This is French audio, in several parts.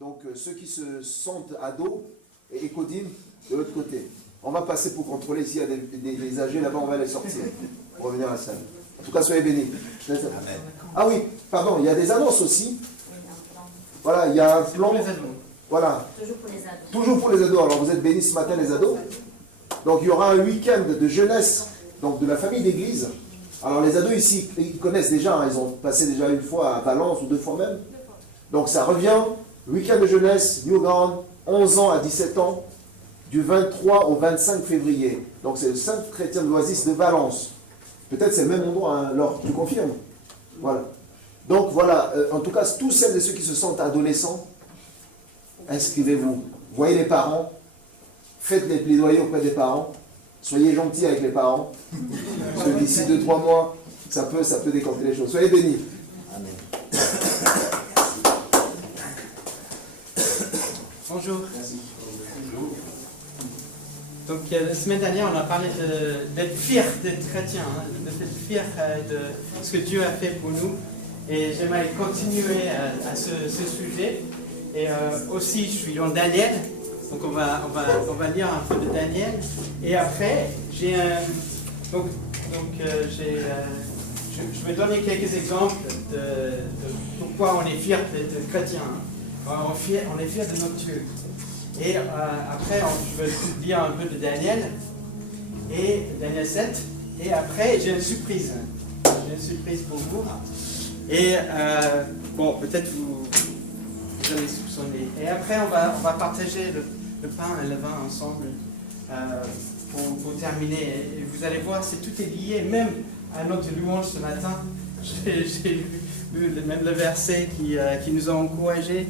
Donc ceux qui se sentent ados et Écodim de l'autre côté. On va passer pour contrôler s'il y a des âgés là-bas, on va les sortir pour revenir à la salle. En tout cas, soyez bénis. Amen. Ah oui, pardon, il y a des annonces aussi. Voilà, il y a un plan. Voilà. Toujours pour les ados. Toujours pour les ados. Alors vous êtes bénis ce matin les ados. Donc il y aura un week-end de jeunesse, donc de la famille d'église. Alors les ados ici, ils connaissent déjà, hein, ils ont passé déjà une fois à Valence ou 2 fois même. Donc ça revient, week-end de jeunesse, Newground, 11 ans à 17 ans, du 23 au 25 février. Donc c'est le Centre chrétien d'Oasis de Valence. Peut-être c'est le même endroit, hein, Laure, tu confirmes? Voilà. Donc voilà, en tout cas, tous celles et ceux qui se sentent adolescents, inscrivez-vous. Voyez les parents, faites les plaidoyers auprès des parents, soyez gentils avec les parents, parce que d'ici 2-3 mois, ça peut décanter les choses. Soyez bénis. Amen. Bonjour. Merci. Donc la semaine dernière, on a parlé d'être fier d'être chrétien, hein, d'être fier de ce que Dieu a fait pour nous. Et j'aimerais continuer à ce sujet. Et aussi, je suis dans Daniel, donc on va lire un peu de Daniel. Et après, je vais donner quelques exemples de pourquoi on est fier d'être chrétien. Hein. On est fier de notre Dieu. Et après, je vais lire un peu de Daniel, et Daniel 7. Et après, j'ai une surprise. J'ai une surprise pour vous. Et bon, peut-être vous allez soupçonner. Et après, on va partager le pain et le vin ensemble pour terminer. Et vous allez voir, tout est lié, même à notre louange ce matin. J'ai lu même le verset qui nous a encouragés.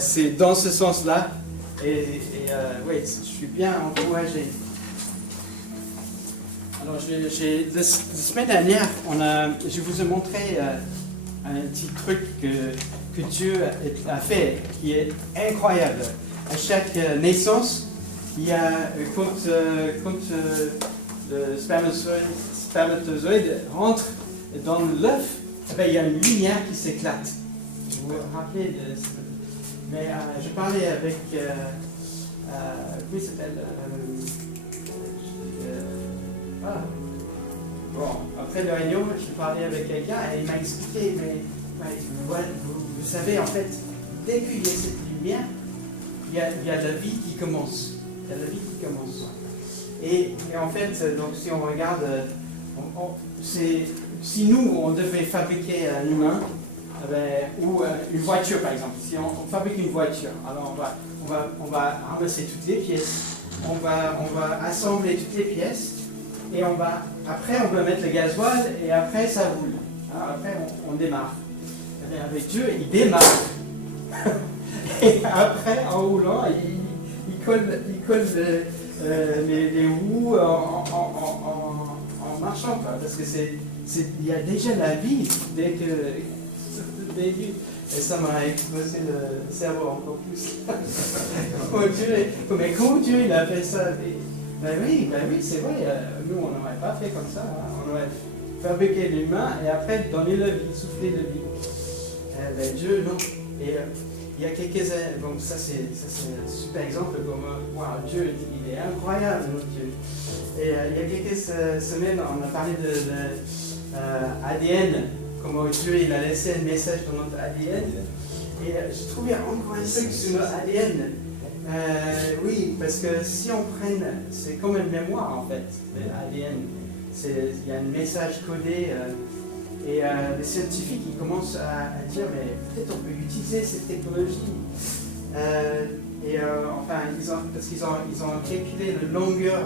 C'est dans ce sens-là. Et oui, je suis bien encouragé. Alors, la semaine dernière, je vous ai montré un petit truc que Dieu a fait, qui est incroyable. À chaque naissance, il y a, quand le spermatozoïde rentre dans l'œuf, il y a une lumière qui s'éclate. Vous vous rappelez de ça? Mais je parlais avec, comment il s'appelle voilà. Bon, après le réunion, je parlais avec quelqu'un et il m'a expliqué, mais vous savez, en fait, dès qu'il y a cette lumière, il y a la vie qui commence. Il y a la vie qui commence. Et en fait, donc si on regarde, si nous, on devait fabriquer un humain, ou une voiture par exemple, si on fabrique une voiture, alors on va ramasser toutes les pièces, on va assembler toutes les pièces, et après on va mettre le gasoil, et après ça roule. Alors après on démarre. Et bien, avec Dieu, il démarre. Et après, en roulant, il colle les roues en marchant, quoi, parce que il y a déjà la vie dès que début. Et ça m'a explosé le cerveau encore plus. Mais comment Dieu il a fait ça? Ben oui, c'est vrai. Nous, on n'aurait pas fait comme ça. Hein. On aurait fabriqué l'humain et après donné la vie, soufflé la vie. Dieu, non. Et il y a quelques années, donc ça c'est un super exemple. Wow, Dieu, il est incroyable, notre Dieu. Et il y a quelques semaines, on a parlé de ADN. Comment Dieu il a laissé un message dans notre ADN. Et je trouvais encore un truc sur notre ADN. Oui, parce que si on prenne, c'est comme une mémoire en fait, l'ADN. Il y a un message codé. Et les scientifiques ils commencent à dire, mais peut-être on peut utiliser cette technologie. Parce qu'ils ont calculé la longueur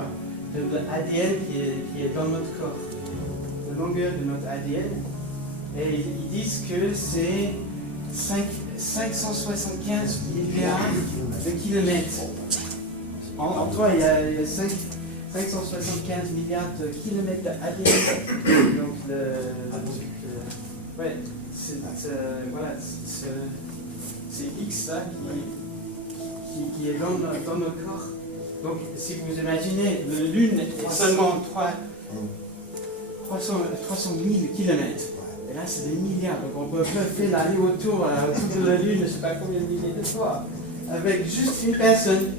de l'ADN qui est dans notre corps. La longueur de notre ADN. Et ils disent que c'est 575 milliards de kilomètres. En toi, il y a 575 milliards de kilomètres d'ADN. Donc, c'est X là qui est dans nos corps. Donc, si vous imaginez, la Lune est seulement 300 000 kilomètres. Et là, c'est des milliards. Donc, on peut faire l'aller-retour autour de la Lune, je ne sais pas combien de milliers de fois, avec juste une personne.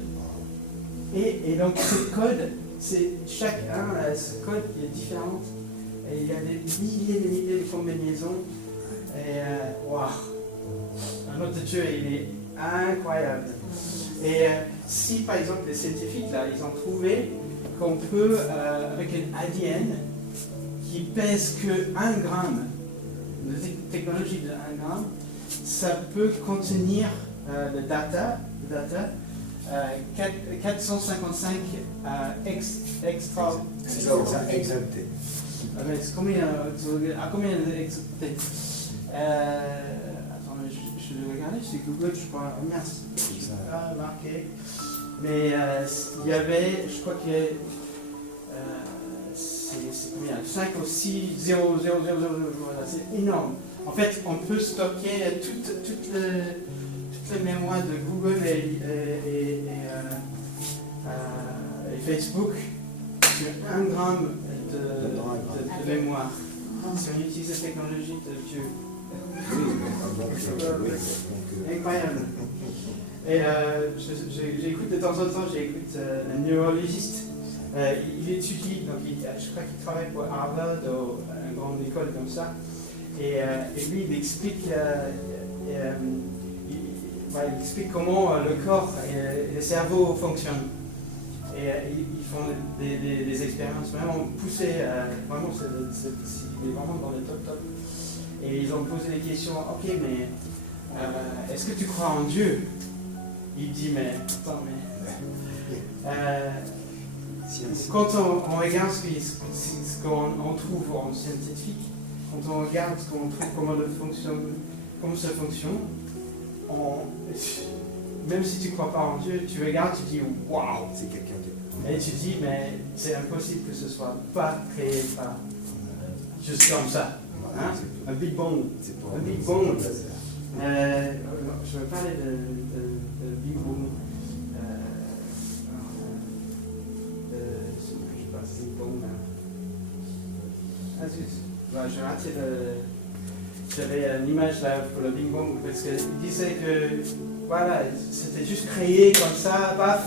Et donc, ce code, chacun a ce code qui est différent. Et il y a des milliers de combinaisons. Et waouh! Notre Dieu, il est incroyable. Et si par exemple les scientifiques là, ils ont trouvé qu'on peut, avec un ADN qui pèse que 1 gramme, une technologie de 1 gramme, ça peut contenir le data 455 extra. C'est ça, exalté. À combien d'exalté? Attends, je vais regarder sur Google, je crois. Merci. Je ne pas marqué. Mais il y avait, je crois que c'est combien? 5 ou 6, 0, 0, 0, 0, 0, voilà, c'est énorme. En fait, on peut stocker toute la mémoire de Google et Facebook sur 1 gramme de mémoire. Si on utilise la technologie de Dieu. Incroyable. Et j'écoute de temps en temps, j'écoute un neurologiste. Il étudie, donc je crois qu'il travaille pour Harvard ou une grande école comme ça. Et lui, il explique, il explique comment le corps et le cerveau fonctionnent. Et ils font des expériences vraiment poussées, vraiment, il est vraiment dans le top. Et ils ont posé des questions, ok, mais est-ce que tu crois en Dieu? Il dit, mais attends, quand on regarde ce qu'on trouve en scientifique, quand on regarde ce qu'on trouve, comment ça fonctionne, même si tu ne crois pas en Dieu, tu regardes, tu dis waouh, c'est quelqu'un d'autre. Et tu dis, mais c'est impossible que ce soit pas créé par juste comme ça. Hein? Un Big Bang. Un Big Bang. Je veux parler de Big Bang. Je sais pas, c'est Big Bang. Ah zut. J'ai raté j'avais une image là pour le Big Bang parce qu'il disait que voilà, c'était juste créé comme ça, paf,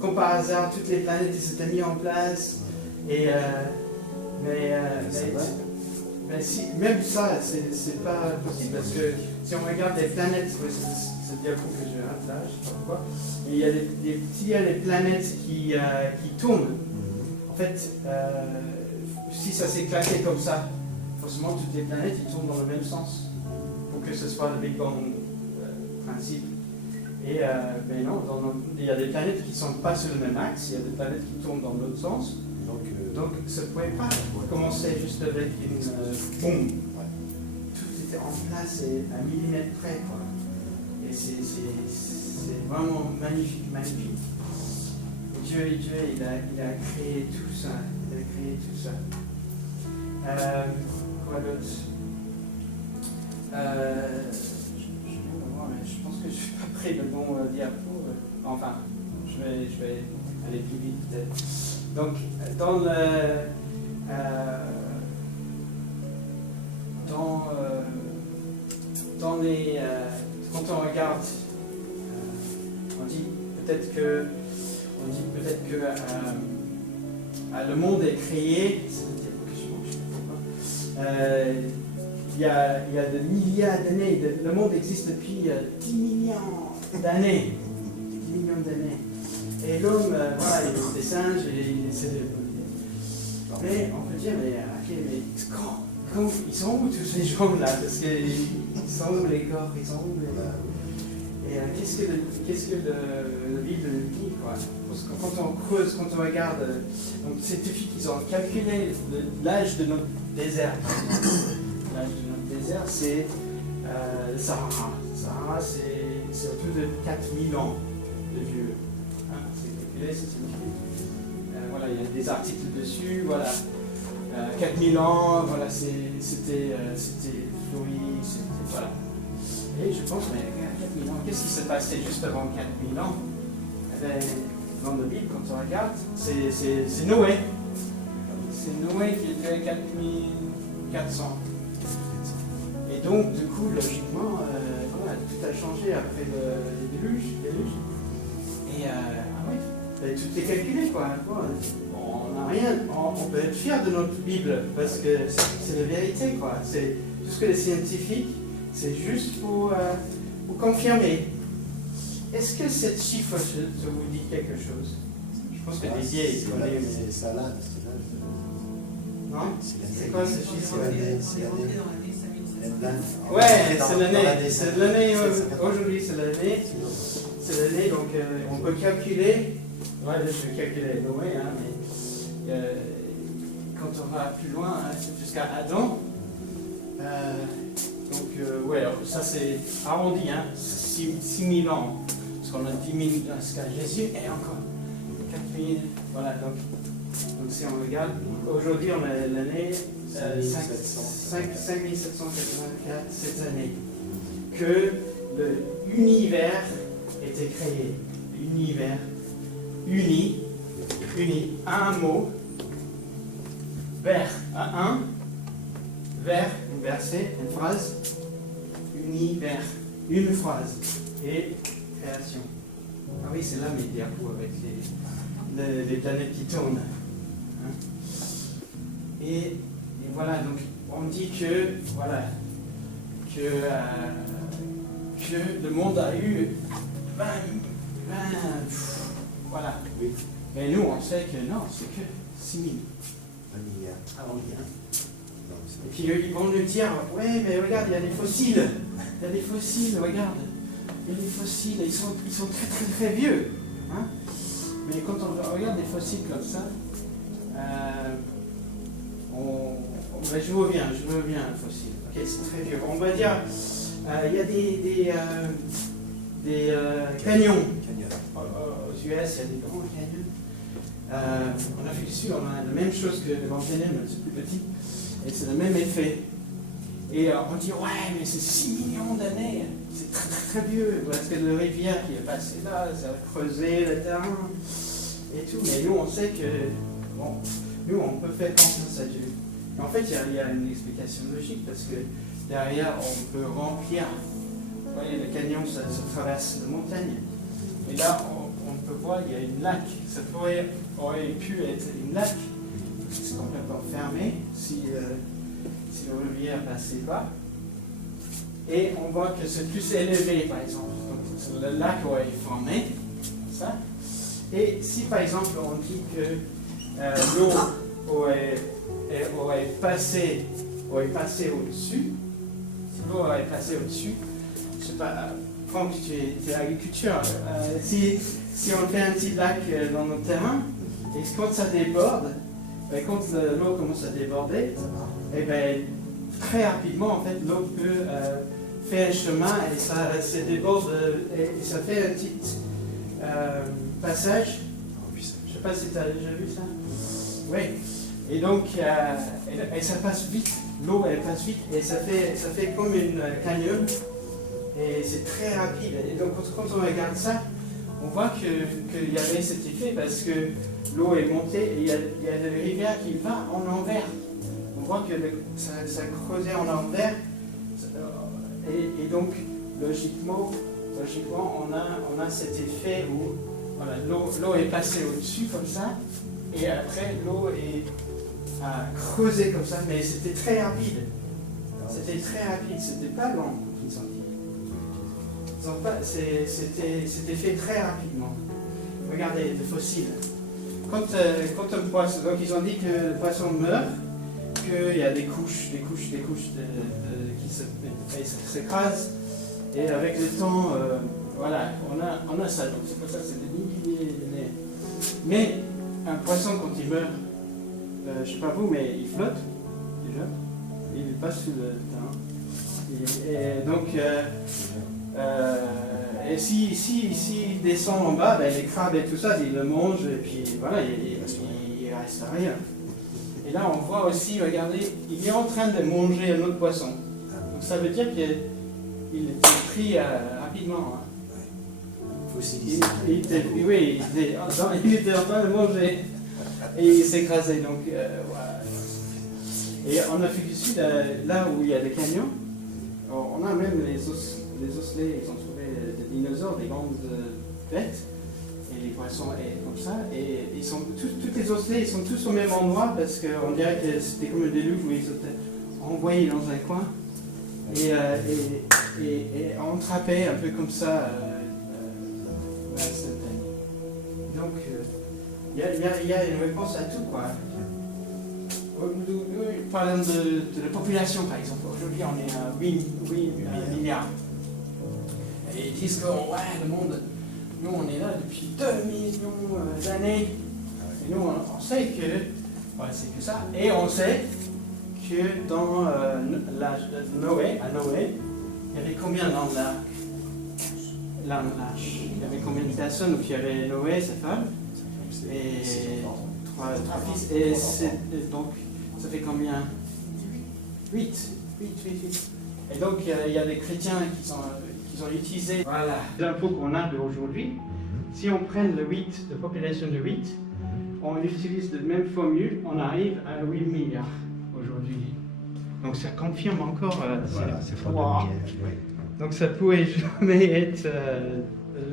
comme par hasard, toutes les planètes s'étaient mises en place. Et mais si, même ça, c'est pas possible parce que si on regarde les planètes, c'est diapo que je rate là, je sais pas pourquoi, il y a s'il y a les planètes qui tournent, en fait, si ça s'est classé comme ça, forcément toutes les planètes ils tournent dans le même sens pour que ce soit le Big Bang principe. Et mais non, il y a des planètes qui ne sont pas sur le même axe, il y a des planètes qui tournent dans l'autre sens. Donc ça ne pouvait pas commencer juste avec une boum. Tout était en place et à millimètre près. Quoi. Et c'est vraiment magnifique. Dieu, il a créé tout ça. Quoi d'autre? Je pense que je ne suis pas prêt de bon diapo. Enfin, je vais aller plus vite peut-être. Donc, quand on regarde, on dit peut-être que le monde est créé. C'est une diapo que je ne sais pas. Il y a des milliards d'années. Le monde existe depuis 10 millions d'années. 10 millions d'années. Et l'homme, voilà, il est des singes et il essaie de. Mais on peut dire, mais quand ils sont où tous ces gens là? Parce qu'ils sont où les corps? Ils sont où les. Et qu'est-ce que le Bible dit, quoi? Parce que quand on creuse, quand on regarde, donc les scientifiques, ils ont calculé l'âge de notre désert. L'âge de notre désert, c'est le Sahara. Le Sahara, c'est autour de 4000 ans de vieux. C'est scientifique. Voilà, il y a des articles dessus, voilà. 4000 ans, voilà, c'était fluide, voilà. Et je pense, mais 4000 ans, qu'est-ce qui s'est passé juste avant 4000 ans? Eh bien, dans la Bible, quand on regarde, c'est Noé. C'est Noé qui était 4400. donc, du coup, logiquement, voilà, tout a changé après le déluge. Et oui, ben, tout est calculé, quoi. Bon, on n'a rien, on peut être fier de notre Bible, parce que c'est la vérité, quoi. C'est tout ce que les scientifiques, c'est juste pour confirmer. Est-ce que ce chiffre ça vous dit quelque chose? Je pense que Didier, il connaît. C'est ça là, Non? C'est quoi ce chiffre? Ouais, c'est l'année, aujourd'hui c'est l'année. C'est l'année, donc on peut calculer. Ouais, là je vais calculer Noé, hein, mais quand on va plus loin, hein, jusqu'à Adam. Donc, ouais, ça c'est arrondi, hein, 6 000 ans. Parce qu'on a 10 000 jusqu'à Jésus et encore 4 000. Voilà, donc si on regarde, aujourd'hui on a l'année 5784 cette année que l'univers était créé. L'univers uni, un mot, vers un, vers, un verset, une phrase, univers, une phrase, et création. Ah oui, c'est là mes diapos avec les planètes qui tournent. Hein? Et voilà, donc on dit que, voilà, que le monde a eu 20 voilà. Oui. Mais nous, on sait que non, c'est que 6 000. 1 milliard. Avant rien. Et puis ils vont nous dire, ouais, mais regarde, il y a des fossiles. Il y a des fossiles, regarde. Il y a des fossiles, ils sont très très très vieux. Hein? Mais quand on regarde des fossiles comme ça, je reviens à un fossile. Ok, c'est très vieux. On va dire, il y a des canyons. Aux US, il y a des grands canyons. En Afrique du Sud, on a la même chose que le Grand Canyon, mais c'est plus petit. Et c'est le même effet. Et on dit, ouais, mais c'est 6 millions d'années. C'est très très très vieux. Parce que la rivière qui est passée là, ça a creusé le terrain et tout. Mais nous, on sait que, bon, nous, on peut faire confiance à Dieu. Et en fait, il y a une explication logique parce que derrière, on peut remplir. Vous voyez, le canyon, ça traverse la montagne. Et là, on peut voir, il y a une lac. Ça aurait pu être une lac. C'est complètement fermé si la rivière passait pas. Et on voit que c'est plus élevé, par exemple. Donc, le lac aurait formé, ça. Et si, par exemple, on dit que l'eau aurait passé au-dessus, si l'eau aurait passé au-dessus, je sais pas, Franck, tu es agriculteur. Si on fait un petit lac dans nos terrains, et quand ça déborde, quand l'eau commence à déborder, et bien, très rapidement, en fait, l'eau peut faire un chemin et ça se déborde et ça fait un petit passage. Je ne sais pas si tu as déjà vu ça. Oui. Et donc, et ça passe vite. L'eau, elle passe vite et ça fait comme une canyon. Et c'est très rapide. Et donc, quand on regarde ça, on voit qu'il y avait cet effet parce que l'eau est montée et il y a des rivières qui vont en envers. On voit que ça creusait en envers. Et donc, logiquement on a cet effet où voilà, l'eau est passée au-dessus comme ça, et après l'eau a creusé comme ça, mais c'était très rapide. C'était pas long, ils ont dit. C'était fait très rapidement. Regardez, les fossiles. Quand un poisson, donc ils ont dit que le poisson meurt, qu'il y a des couches qui s'écrasent, et avec le temps, voilà, on a ça. Donc c'est pour ça que c'est des milliers d'années. Mais un poisson, quand il meurt, je ne sais pas vous, mais il flotte déjà, il passe sous le terrain. Et donc, et s'il descend en bas, ben, les crabes et tout ça, ils le mangent, et puis voilà, il ne reste rien. Et là, on voit aussi, regardez, il est en train de manger un autre poisson. Donc ça veut dire qu'il était pris rapidement. Hein. Fossilisé. Il était en train de manger. Et il s'est écrasé. Donc, voilà. Et en Afrique du Sud, là où il y a des canyons, on a même les osselets, ils ont trouvé des dinosaures, des grandes bêtes, et les poissons et comme ça, et ils sont tous les osselets, ils sont tous au même endroit parce qu'on dirait que c'était comme le déluge où ils étaient envoyés dans un coin, et on attrapait un peu comme ça. Donc, il y a une réponse à tout, quoi. Parlons de la population, par exemple. Aujourd'hui, on est à 8 milliards. Et ils disent que ouais, le monde, nous, on est là depuis 2 millions d'années. Et nous, on sait que, ouais, c'est que ça. Et on sait que dans l'âge de Noé, il y avait combien dans il y avait combien de personnes? Donc, il y avait Noé, sa femme, et trois fils. Et donc, ça fait combien? 8. Et donc, il y a des chrétiens qui ont utilisé voilà, les infos qu'on a d'aujourd'hui. Si on prend le 8, la population de 8, on utilise la même formule, on arrive à 8 milliards aujourd'hui. Donc, ça confirme encore C'est wow. Donc, ça pourrait jamais être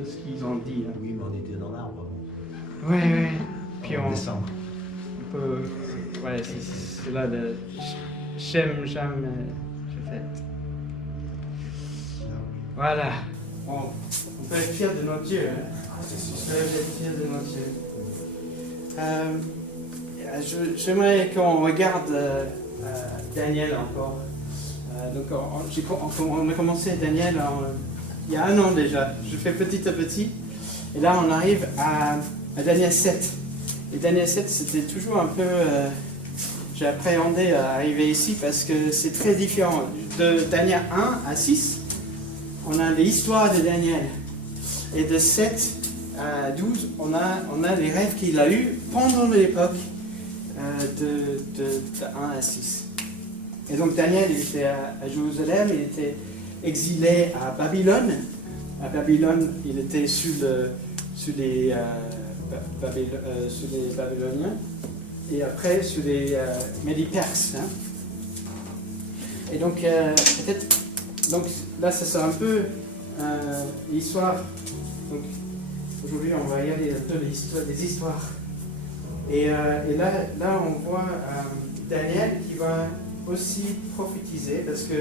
ce qu'ils ont dit. Hein. Oui, mais on était dans l'arbre. Ouais. Puis on descend. peut. Ouais, c'est là le Shem, Jam, Japhet. Voilà. On peut être fiers de notre Dieu. Hein. On peut être fiers de notre Dieu. J'aimerais qu'on regarde Daniel encore. Donc on a commencé Daniel il y a 1 an déjà. Je fais petit à petit. Et là on arrive à Daniel 7. Et Daniel 7 c'était toujours un peu... j'ai appréhendé à arriver ici parce que c'est très différent. De Daniel 1 à 6, on a l'histoire de Daniel. Et de 7 à 12, on a les rêves qu'il a eus pendant l'époque de 1 à 6. Et donc Daniel, il était à Jérusalem, il était exilé à Babylone. À Babylone, il était sous les Babyloniens. Et après, sous les Médi-Perses. Hein. Et donc, peut-être... Donc là, ça sera un peu l'histoire. Donc, aujourd'hui, on va regarder un peu les histoires. Et là, on voit Daniel qui va aussi prophétiser, parce que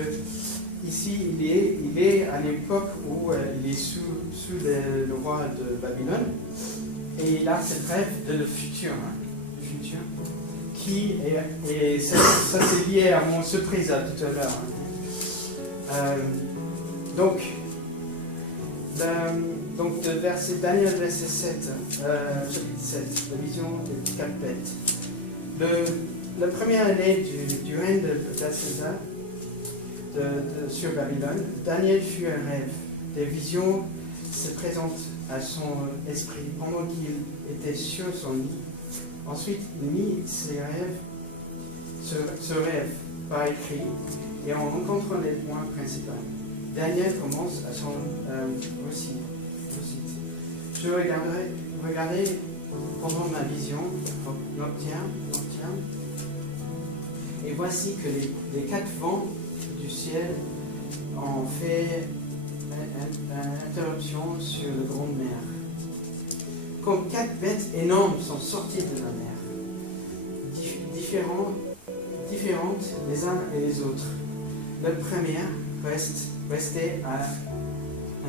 ici, il est à l'époque où il est sous le roi de Babylone, et il a cette rêve de le futur, et ça c'est lié à mon surprise tout à l'heure. Hein. Donc de verset Daniel verset 7, chapitre 7, la vision des 4 bêtes. La première année du règne de Belshazzar sur Babylone, Daniel fut un rêve. Des visions se présentent à son esprit pendant qu'il était sur son lit. Ensuite, il mit ce rêve par écrit et en rencontrant les points principaux. Daniel commence à son récit. Je regardais pendant ma vision nocturne, et voici que les 4 vents du ciel ont fait interruption sur la grande mer. Comme 4 bêtes énormes sont sorties de la mer, différentes les uns et les autres. La première restait à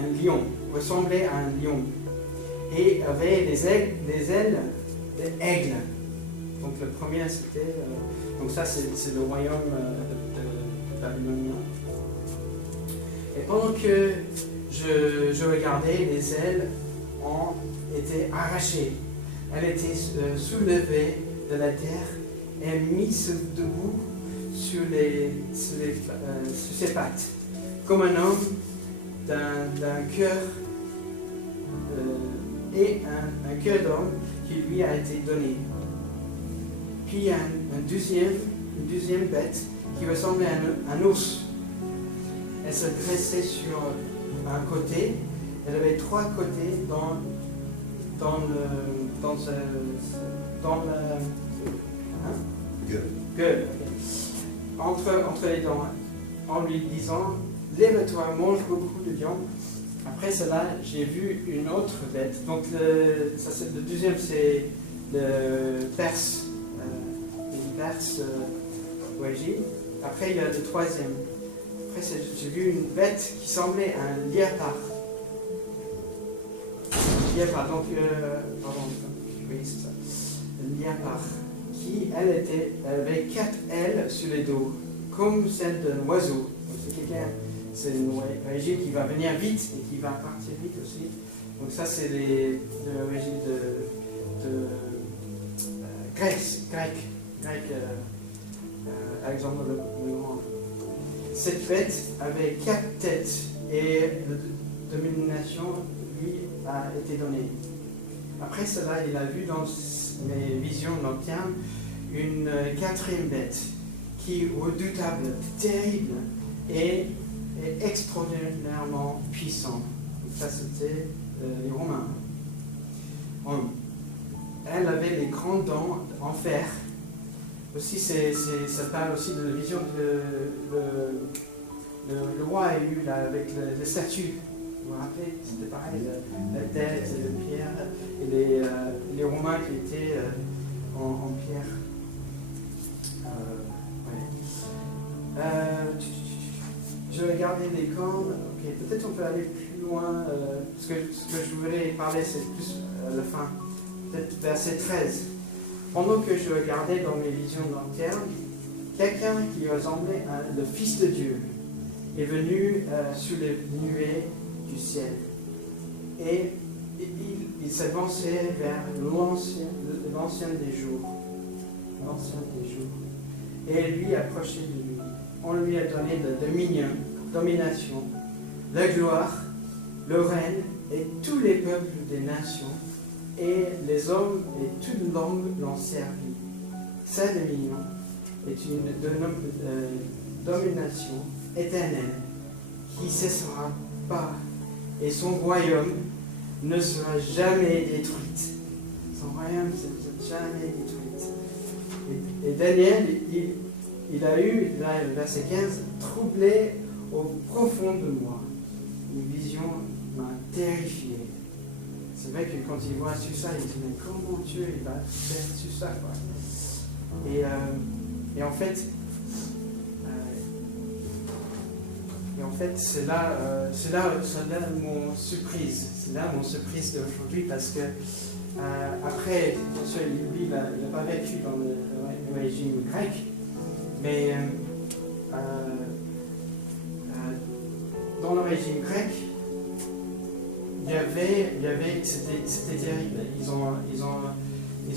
un lion, ressemblait à un lion, et avait les ailes d'aigle. Donc le premier c'était... donc ça c'est le royaume de Babylonien. Et pendant que je regardais, les ailes ont été arrachées. Elle était soulevée de la terre et mise debout sur ses pattes, comme un homme d'un cœur et un cœur d'homme qui lui a été donné. Puis une deuxième bête qui ressemblait à un ours. Elle se dressait sur un côté. Elle avait 3 côtés dans le gueule, entre les dents, en lui disant lève-toi, mange beaucoup de viande. Après cela, j'ai vu une autre bête. Donc le deuxième, c'est le Perse. Une Perse Ouajid. Après, il y a le troisième. Après, j'ai vu une bête qui semblait un léopard. Léopard, donc, pardon, oui, c'est ça. Un léopard. Qui, elle avait 4 ailes sur les dos, comme celle d'un oiseau. Donc, c'est une Ouajid qui va venir vite et qui va partir vite aussi. Donc, ça, c'est les Ouajid de grec. Alexandre le Grand. Cette bête avait 4 têtes et la domination lui a été donnée. Après cela, il a vu dans mes visions nocturnes une 4e bête qui est redoutable, terrible et extraordinairement puissante. Ça, c'était les Romains. Elle avait les grandes dents en fer. Aussi, ça parle aussi de la vision que le roi a eue là, avec les statues. Vous vous rappelez, c'était pareil, la tête, les pierres, et les Romains qui étaient en pierre. Je vais regarder les cornes. Ok, peut-être on peut aller plus loin. Parce que ce que je voulais parler, c'est plus la fin. Peut-être verset 13. Pendant que je regardais dans mes visions nocturnes, quelqu'un qui ressemblait à le Fils de Dieu est venu sur les nuées du ciel. Et il s'avançait vers l'ancien des jours. Et lui approchait de lui. On lui a donné la domination, la gloire, le règne et tous les peuples des nations. Et les hommes et toute langue l'ont servi. Sa dominion est une domination éternelle qui ne cessera pas, et son royaume ne sera jamais détruit. Son royaume ne sera jamais détruit. Et Daniel, il a eu, là, le verset 15, troublé au profond de moi. Une vision m'a terrifié. C'est vrai que quand il voit sur ça, il dit mais comment Dieu il va faire sur ça quoi. Et en fait, c'est là mon surprise. C'est là mon surprise d'aujourd'hui parce que après, bien sûr, lui, il n'a pas vécu dans le régime grec, mais dans le régime grec, c'était terrible. Ils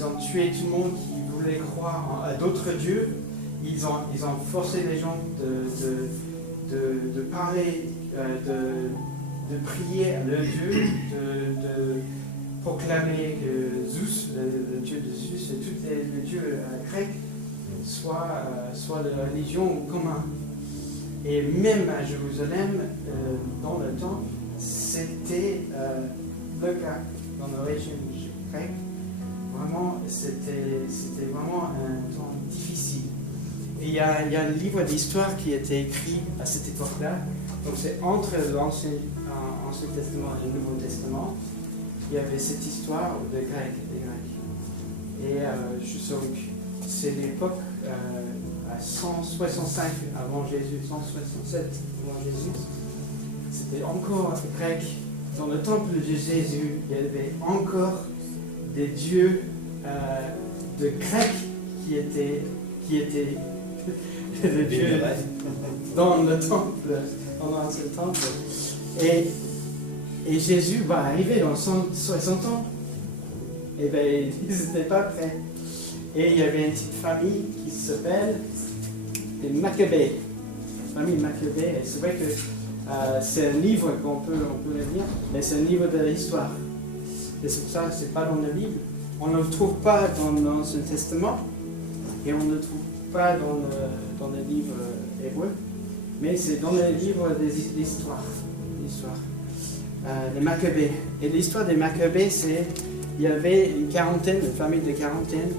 ont tué tout le monde qui voulait croire à d'autres dieux. Ils ont forcé les gens de parler, de prier à leur dieu, de proclamer que Zeus, le dieu de Zeus, et tous les dieux grecs soient la religion commune. Et même à Jérusalem, dans le temple, c'était le cas dans le régime grec. Vraiment, c'était vraiment un temps difficile. Et il y a un livre d'histoire qui a été écrit à cette époque-là. Donc c'est entre l'Ancien Testament et le Nouveau Testament. Il y avait cette histoire des Grecs. Et c'est l'époque à 165 avant Jésus, 167 avant Jésus. C'était encore grec. Dans le temple de Jésus, il y avait encore des dieux de Grecs qui étaient des dieux dans le temple, dans l'ancien temple. Et Jésus va arriver dans 160 ans. Et bien, ils n'étaient pas prêts. Et il y avait une petite famille qui s'appelle les Maccabées. Famille Maccabée. Et c'est vrai que c'est un livre qu'on peut le lire, mais c'est un livre de l'histoire. Et c'est pour ça que ce n'est pas dans la Bible. On ne le trouve pas dans l'Ancien Testament et on ne le trouve pas dans le livre hébreu, mais c'est dans le livre de l'histoire. Les Maccabées. Et l'histoire des Maccabées, il y avait une famille de quarantaine,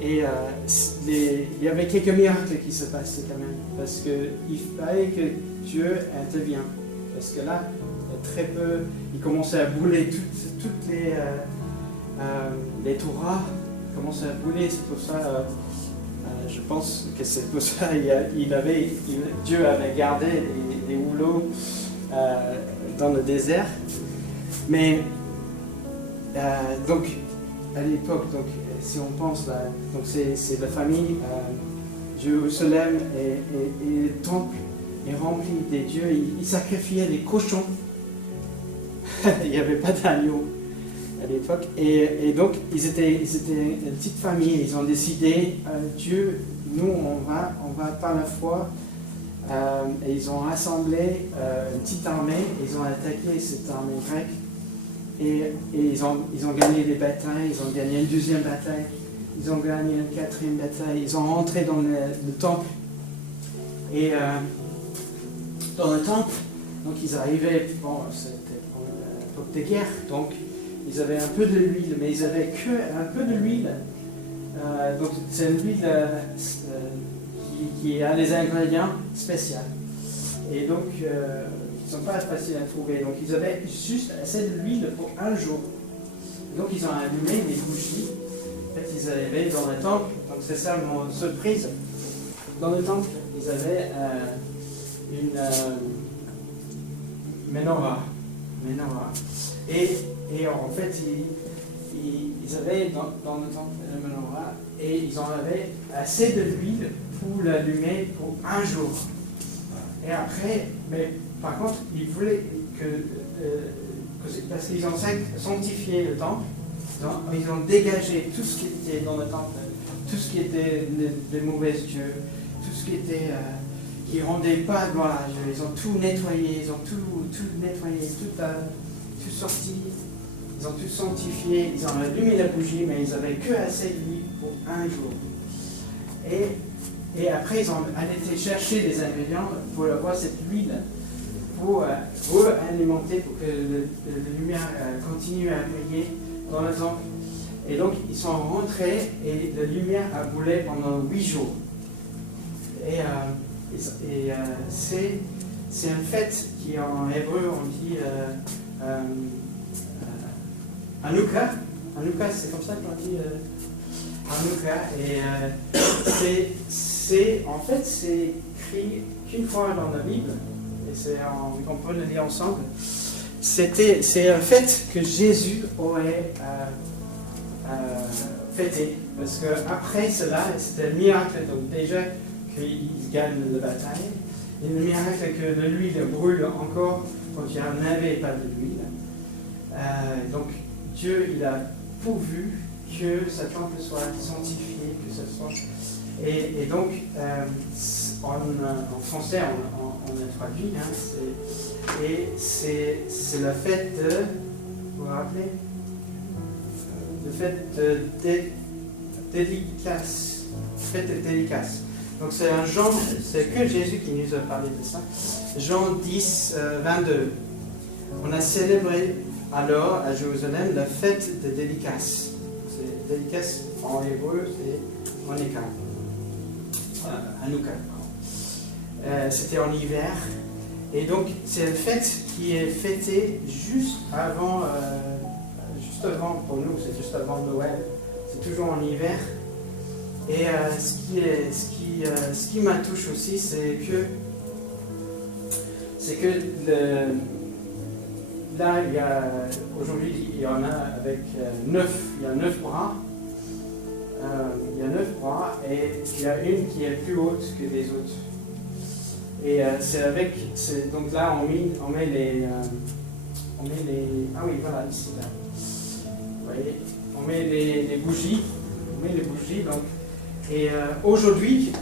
et il y avait quelques miracles qui se passaient quand même, parce qu'il fallait que Dieu intervient. Parce que là, il y a très peu, il commençait à brûler toutes les Torahs, commençaient à brûler, c'est pour ça, je pense que c'est pour ça Dieu avait gardé des houleaux dans le désert. Mais donc, à l'époque, donc, si on pense, là, donc c'est la famille, Jérusalem et le temple est rempli des dieux. Ils sacrifiaient des cochons. Il n'y avait pas d'agneau à l'époque. Et donc, ils étaient une petite famille. Ils ont décidé, Dieu, nous, on va par la foi. Et ils ont rassemblé une petite armée. Ils ont attaqué cette armée grecque. Et ils ont gagné des batailles. Ils ont gagné une deuxième bataille. Ils ont gagné une quatrième bataille. Ils ont rentré dans le temple. Et dans le temple, donc ils arrivaient, bon, c'était pour l'époque des guerres, donc ils avaient un peu de l'huile, mais ils n'avaient que un peu de l'huile. Donc c'est une huile qui a des ingrédients spéciaux. Et donc, ils ne sont pas faciles à trouver. Donc ils avaient juste assez de l'huile pour un jour. Donc ils ont allumé des bougies. En fait, ils arrivaient dans le temple, donc c'est ça mon surprise. Dans le temple, ils avaient une menorah. Et en fait, ils avaient dans le temple une menorah et ils en avaient assez de l'huile pour l'allumer pour un jour. Et après, mais par contre, ils voulaient parce qu'ils ont sanctifié le temple, ils ont dégagé tout ce qui était dans le temple, tout ce qui était des mauvais dieux, tout ce qui était qui ne rendait pas gloire à Dieu. Ils ont tout nettoyé, ils ont tout nettoyé, tout sorti, ils ont tout sanctifié, ils ont allumé la bougie, mais ils n'avaient que assez d'huile pour un jour. Et après, ils ont été chercher des ingrédients pour avoir cette huile, pour alimenter, pour que la lumière continue à briller dans le temple. Et donc, ils sont rentrés et la lumière a brûlé pendant 8 jours. Et c'est une fête qui en hébreu on dit Hanouka. Hanouka, c'est comme ça qu'on dit Hanouka. Et en fait c'est écrit qu'une fois dans la Bible, et on peut le lire ensemble. C'est une fête que Jésus aurait fêté, parce qu'après cela, c'était un miracle. Donc déjà qu'il gagne la bataille, et le miracle que de l'huile brûle encore quand il n'y en avait pas de l'huile. Donc Dieu, il a pourvu que sa temple soit sanctifié, que ce soit... Et donc, en français, on a traduit, c'est la fête de... Vous vous rappelez? La fête de dédicace. Fête de dédicace. Donc c'est un Jean, c'est que Jésus qui nous a parlé de ça. Jean 10, 22. On a célébré alors à Jérusalem la fête de dédicace. C'est dédicace en hébreu, c'est Hanouka. C'était en hiver. Et donc c'est une fête qui est fêtée juste avant pour nous, c'est juste avant Noël. C'est toujours en hiver. Et ce qui m'a touché aussi, c'est que là, aujourd'hui, il y en a avec 9 bras. Il y a 9 bras et il y a une qui est plus haute que les autres. Et donc là, on met les... ah oui, voilà, ici, là. Vous voyez, on met les bougies. Donc, et aujourd'hui,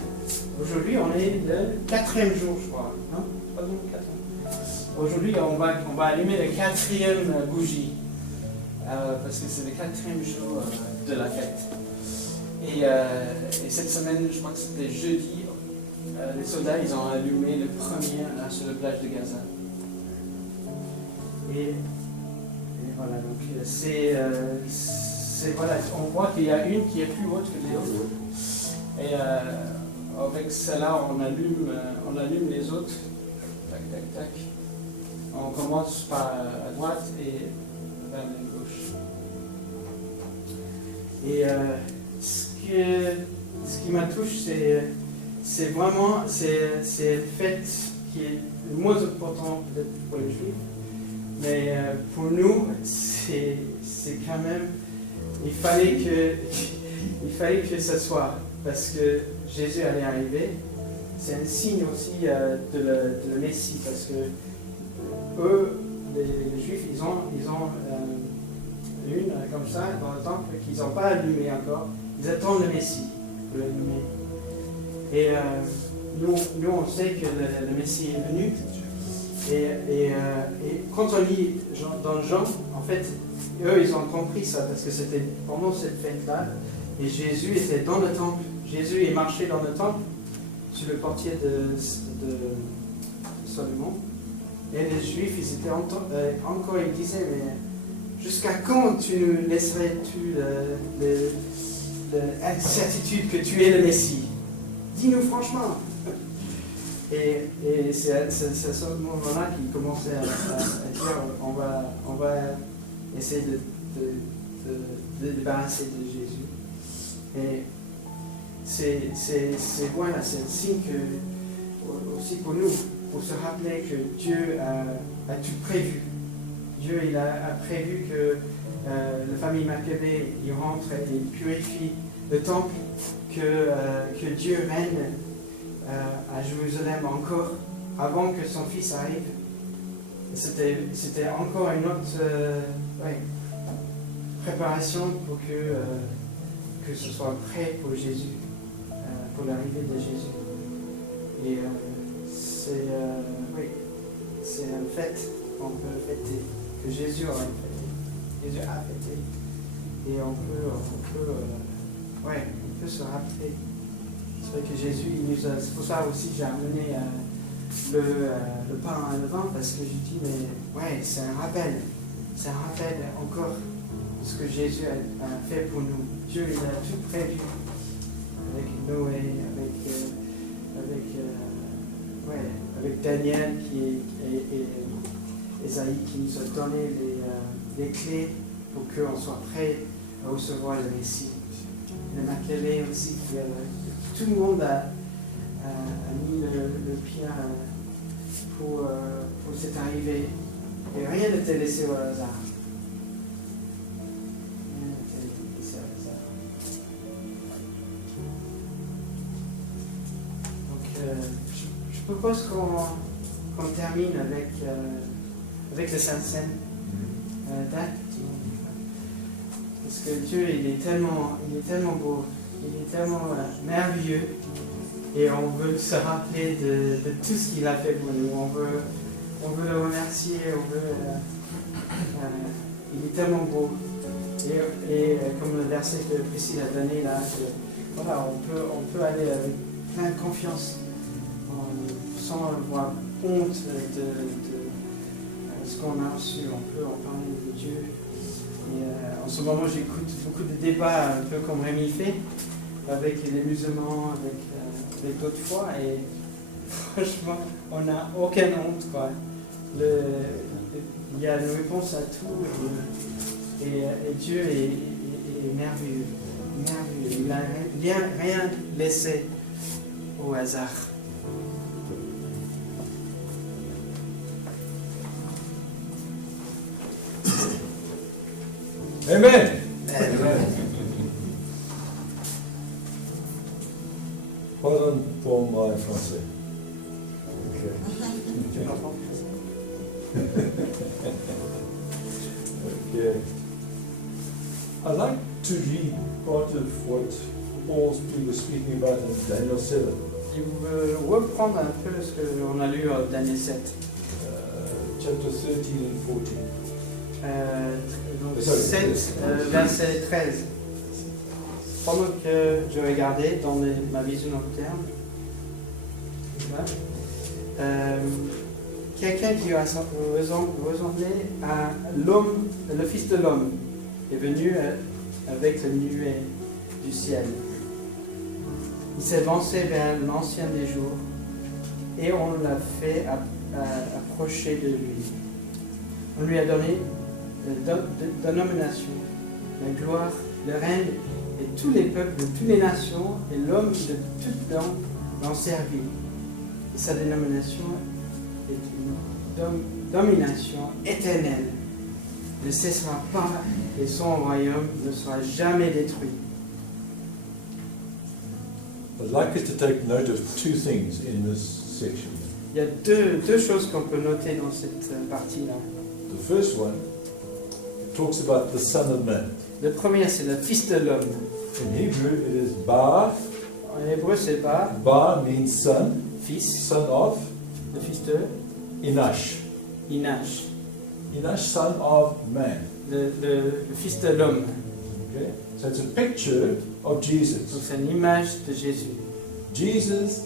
on est le 4e jour, je crois. Hein? Pas donc 4e. Aujourd'hui, on va allumer la 4e bougie. Parce que c'est le 4e jour de la fête. Et cette semaine, je crois que c'était jeudi, les soldats, ils ont allumé le premier là, sur la plage de Gaza. Et voilà, donc voilà, on voit qu'il y a une qui est plus haute que les autres. Et avec cela, on allume les autres. tac, tac, tac. On commence par à droite et vers la gauche. Et ce qui me touche, c'est vraiment c'est le fait qui est le moins important peut-être pour les Juifs, mais pour nous, c'est quand même, il fallait que ça soit, parce que Jésus allait arriver. C'est un signe aussi de le Messie, parce que eux, les Juifs, ils ont une comme ça dans le temple qu'ils n'ont pas allumé encore. Ils attendent le Messie pour l'allumer. Et nous, on sait que le Messie est venu. Et quand on lit dans Jean, en fait, eux, ils ont compris ça, parce que c'était pendant cette fête-là, et Jésus était dans le temple. Jésus est marché dans le temple, sur le portier de Salomon. Et les Juifs, ils étaient encore, ils disaient, mais jusqu'à quand tu nous laisserais-tu l'incertitude que tu es le Messie? Dis-nous franchement. Et c'est à ce moment-là qu'ils commençaient à dire, on va essayer de débarrasser de Jésus. Et c'est voilà, c'est un signe que, aussi pour nous, pour se rappeler que Dieu a tout prévu. Dieu il a prévu que la famille Maccabée il rentre et il purifie le temple, que Dieu règne à Jérusalem encore avant que son fils arrive. C'était encore une autre préparation pour que ce soit prêt pour Jésus, pour l'arrivée de Jésus. Et c'est un fait qu'on peut fêter, que Jésus aurait fêté. Jésus a fêté. Et on peut se rappeler. C'est vrai que Jésus, c'est pour ça aussi j'ai amené le pain et le vin, parce que je dis, mais ouais, c'est un rappel encore de ce que Jésus a fait pour nous. Dieu, il a tout prévu avec Noé, avec Daniel et Esaïe qui nous a donné les clés pour qu'on soit prêt à recevoir le Messie. Le Maccabée aussi, tout le monde a mis le pierre pour cette arrivée. Et rien n'était laissé au hasard. Rien n'était laissé au hasard. Donc, je propose qu'on termine avec le Saint-Seine d'actes. Parce que Dieu, il est tellement beau, il est tellement merveilleux, et on veut se rappeler de tout ce qu'il a fait pour nous. On veut le remercier, il est tellement beau. Et comme le verset que Priscille a donné là, voilà, on peut aller avec plein de confiance, sans avoir honte de ce qu'on a reçu. On peut en parler de Dieu. Et en ce moment, j'écoute beaucoup de débats, un peu comme Rémi fait, avec les musulmans, avec d'autres foi, et franchement, on n'a aucune honte, quoi. Il y a une réponse à tout, et Dieu est merveilleux, merveilleux. Il n'a rien laissé au hasard. Amen. Pardon pour mon français. Tu comprends? Okay. I'd like to read part of what Paul was speaking about in Daniel 7. Je veux reprendre un peu ce qu'on a lu dans Daniel 7. Chapter 13 and 14. Donc 7, verset 13. Pendant que je regardais dans ma vision nocturne, quelqu'un qui ressemblait à l'homme, le Fils de l'homme, est venu avec le nuée du ciel. Il s'est avancé vers l'ancien des jours, et on l'a fait approcher de lui. On lui a donné la nomination, la gloire, le règne, et tous les peuples de toutes les nations et l'homme de toutes langues l'ont servi. Et sa dénomination est une domination éternelle. Ne cessera pas et son royaume ne sera jamais détruit. I'd like us to take note of two things in this section. Il y a deux choses qu'on peut noter dans cette partie-là. The first one talks about the Son of Man. Le premier, c'est le Fils de l'homme. In Hebrew, it is Ba. En hébreu, c'est Ba, Ba means son, fils, son of le fils de Inash. Inash, Inash, son of man. le fils de l'homme. Okay? So it's a picture of Donc Jesus. c'est une image de Jésus. Jesus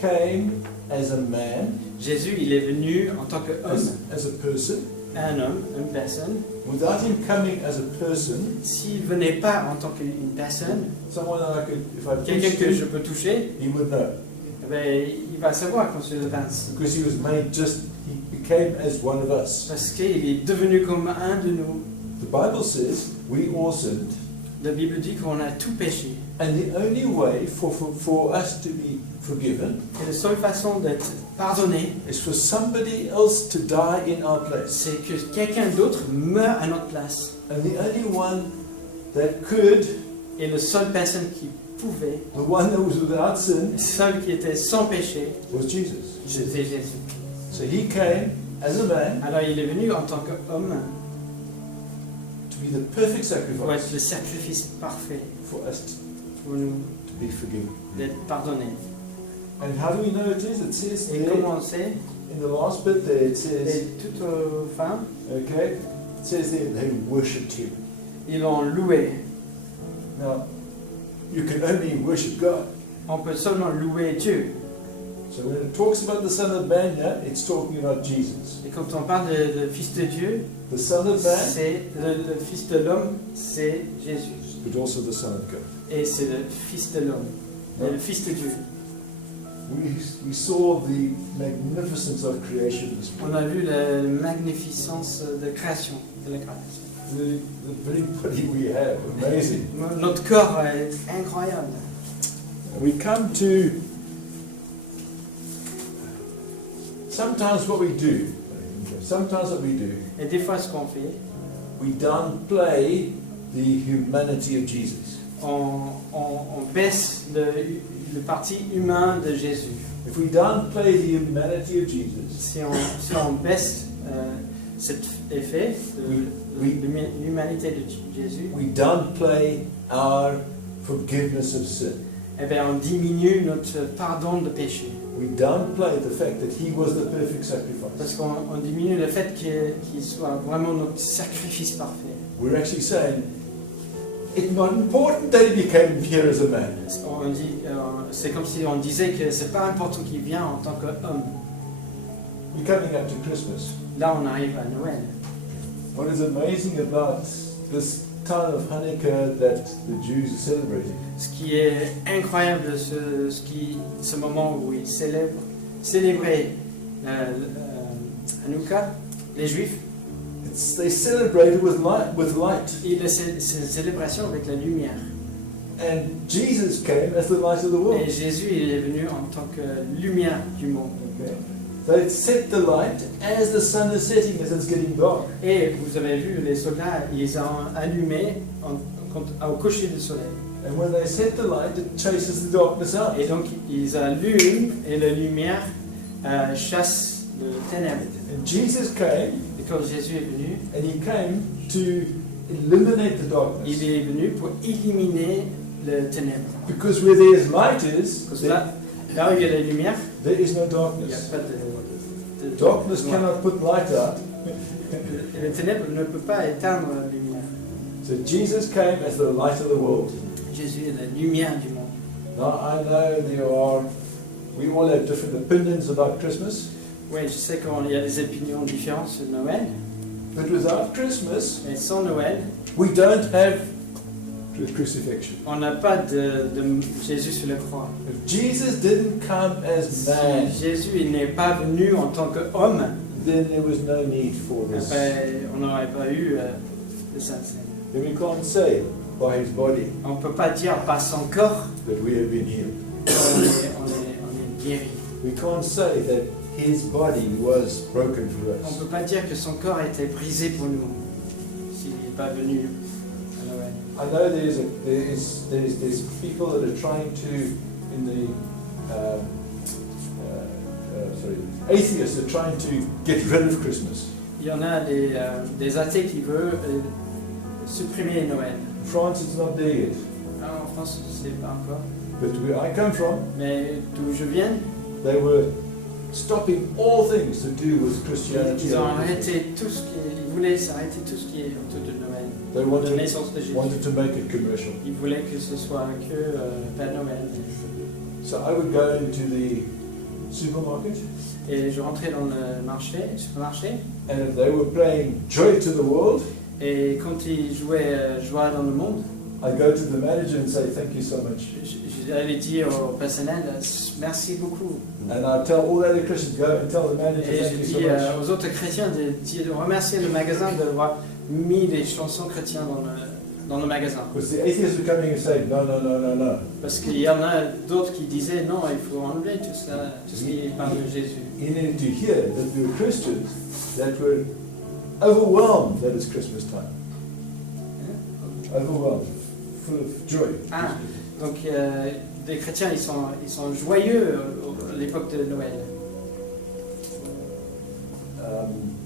came as a man, Jésus, il est venu en tant qu'homme, as a person. un homme, une personne. Without him coming as a person, S'il ne venait pas en tant qu'une personne, someone that I could, if I quelqu'un touched que je him, peux toucher, he would know. eh ben, il va savoir qu'on se ainsi. Because he was made just, he became as one of us. Parce qu'il est devenu comme un de nous. The Bible says we all sinned, La Bible dit qu'on a tout péché. and the only way for us to be forgiven Et la seule façon d'être pardonné, is for somebody else to die in our place. c'est que quelqu'un d'autre meurt à notre place. And the only one that could, Et la seule personne qui pouvait, the one that was without sin, la seule qui était sans péché, was Jesus. c'était Jésus. So he came as a man Alors il est venu en tant qu'homme to be the perfect pour être sacrifice le sacrifice parfait for us pour nous to be forgiven. d'être pardonnés. And how do we know it is? It says Et there, comment on sait? in the last bit there, it says, Et tout au fin, okay, it says there, they worshipped him. ils l'ont loué. Now, you can only worship God. On peut seulement louer Dieu. So when it talks about the Son of Man, yeah, it's talking about Jesus. Et quand on parle de Fils de Dieu, The Son of Man, c'est le Fils de l'homme, c'est Jésus. but also the Son of God. Et c'est le Fils de l'homme, et le Fils de Dieu. We saw the magnificence of creation this On morning. a vu la magnificence de création, de la création. The very body we have, amazing. Notre corps est incroyable. And we come to sometimes what we do. Et des fois, ce qu'on fait, We downplay the humanity of Jesus. on baisse le parti humain de Jésus. If we downplay the humanity of Jesus, Si on baisse cet effet de l'humanité de Jésus, we downplay our forgiveness of sin. eh bien, on diminue notre pardon de péché. We downplay the fact that he was the perfect sacrifice. Parce qu'on diminue le fait qu'il soit vraiment notre sacrifice parfait. We're actually saying it's not important that he became here as a man. On dit, c'est comme si on disait que c'est pas important qu'il vienne en tant qu'homme. We're coming up to Christmas. Là, on arrive à Noël. What is amazing about this time of Hanukkah that the Jews are celebrating Ce qui est incroyable de ce moment où ils célébraient Hanouka, les Juifs, they celebrated with light. c'est une célébration avec la lumière. And Jesus came as the light of the world. Et Jésus, il est venu en tant que lumière du monde. Okay. So it set the light as the sun is setting, as it's getting dark. Et vous avez vu, les soldats, ils ont allumé au coucher du soleil. And when they set the light, it chases the darkness out. Et donc, ils allument et la lumière chasse le ténèbre. And Jesus came, Et quand Jésus est venu, and he came to eliminate the darkness. il est venu pour éliminer le ténèbre. Because where there's light is, Parce que là où il y a la lumière, there is no il n'y a darkness. pas de Darkness cannot put light out. Le ténèbre ne peut pas éteindre la lumière. So Jesus came as the light of the world. Jésus est la lumière du monde. Now I know we all have different opinions about Christmas, Oui, je sais qu'il y a des opinions différentes sur Noël, but without Christmas, mais sans Noël, we don't have the crucifixion. On n'a pas de Jésus sur la croix. If Jesus didn't come as man, Si Jésus il n'est pas venu en tant qu'homme, then there was no need for this. on n'aurait pas eu de Sainte Seine. Then we can't say by his body On ne peut pas dire par son corps that we have been healed. on est guéri. We can't say that his body was broken for On ne us. peut pas dire que son corps a été brisé pour nous s'il n'est pas venu à Noël. I know there's people that are trying to, in the atheists are trying to get rid of Christmas. Il y en a des athées qui veulent supprimer Noël. In France, it's not there yet. Ah, en France, je ne sais pas encore. But where I come from, Mais d'où je viens, they were stopping all things to do with Christianity. ils ont arrêté tout ce qui ils voulaient s'arrêter tout ce qui est autour de Noël, They de la wanted, naissance de Jésus. wanted to make it commercial. Ils voulaient que ce soit que Père Noël. So I would go into the supermarket, Et je rentrais dans le supermarché, and if they were playing Joy to the World, et quand ils jouaient Joie dans le monde, I'd go to the manager and say, thank you so much. j'allais dire au personnel, merci beaucoup. And I'd tell all the other Christians, go and tell the manager, Et thank je you so dis much. aux autres chrétiens de remercier le magasin d'avoir mis des chansons chrétiennes dans le magasin. Because the atheists were coming and saying, no, no, no, no, no. Parce qu'il y en a d'autres qui disaient non, il faut enlever tout ça, tout ce qui parle de Jésus. You need to hear that there were Christians that were overwhelmed that it's Christmas time. Overwhelmed, full of joy. Ah. Donc les chrétiens, ils sont joyeux à l'époque de Noël.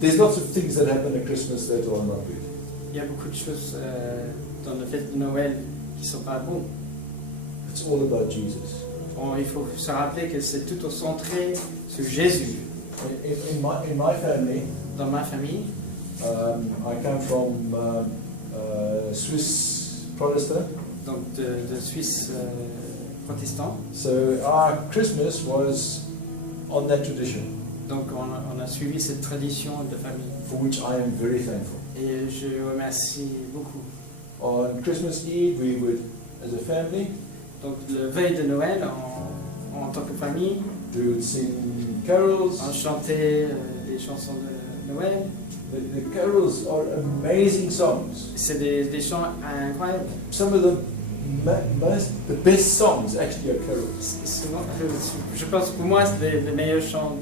There's lots of things that happen at Christmas that are not good. Il y a beaucoup de choses dans le fête de Noël qui ne sont pas bons. It's all about Jesus. Bon, il faut se rappeler que c'est tout au centré sur Jésus. In my family, Dans ma famille, I come from Swiss Protestant, donc de Suisse protestant, so our Christmas was on that tradition, donc on a suivi cette tradition de famille. for which I am very thankful. Et je remercie beaucoup. On Christmas Eve, we would, as a family, Donc le veille de Noël, en tant que famille, we would sing carols. on chantait des chansons de Noël. The carols are amazing songs. C'est des chants incroyables. Some of the best songs actually are carols. Souvent, je pense que pour moi, c'est les meilleurs chants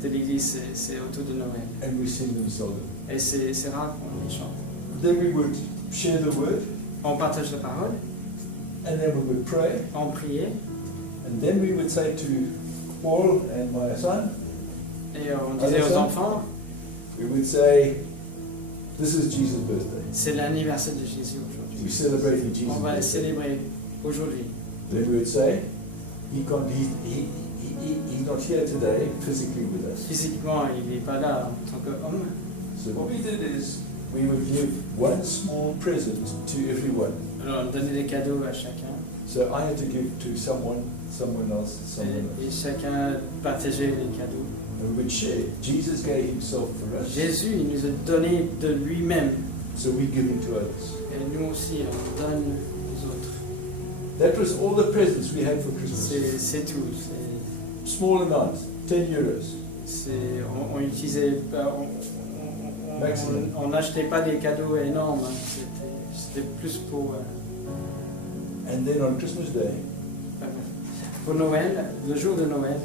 de l'église, c'est autour de Noël. And we sing them seldom. Et c'est rare qu'on les chante. Then we would share the word, On partage la parole, and then we would pray, on priait, and then we would say to Paul and my son, et on disait aux enfants, we would say, this is Jesus' birthday. c'est l'anniversaire de Jésus aujourd'hui. We're celebrating Jesus' On va le birthday. célébrer aujourd'hui. Then we would say, he's not here today physically with us. Physiquement, il n'est pas là en tant qu'homme. So what we did is, we would give one small present to everyone. Alors, on donnait des cadeaux à chacun. So I had to give to someone else, someone Et else. chacun partageait les cadeaux. And we would share. Jesus gave himself for us, Jésus, il nous a donné de lui-même. so we give him to others. Et nous aussi, on donne aux autres. That was all the presents we had for Christmas. C'est tout. Small amount, 10 euros. On utilisait pas, Maximum. on n'achetait pas des cadeaux énormes. Hein. C'était plus pour And then on Christmas Day, Noël, le jour de Noël.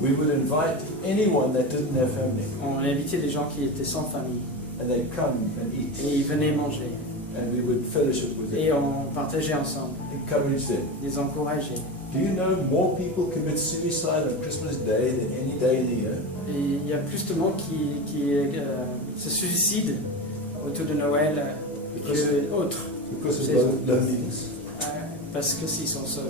we would invite anyone that didn't have family. On invitait des gens qui étaient sans famille And they'd come and eat. et ils venaient manger. And we would fellowship with Et them, on partageait ensemble, encourage them. les encourageait. Do you know more people commit suicide on Christmas Day than any day in the year? Et il y a plus de monde qui se suicide autour de Noël que autres, Because of C'est- loneliness. parce que s'ils sont seuls.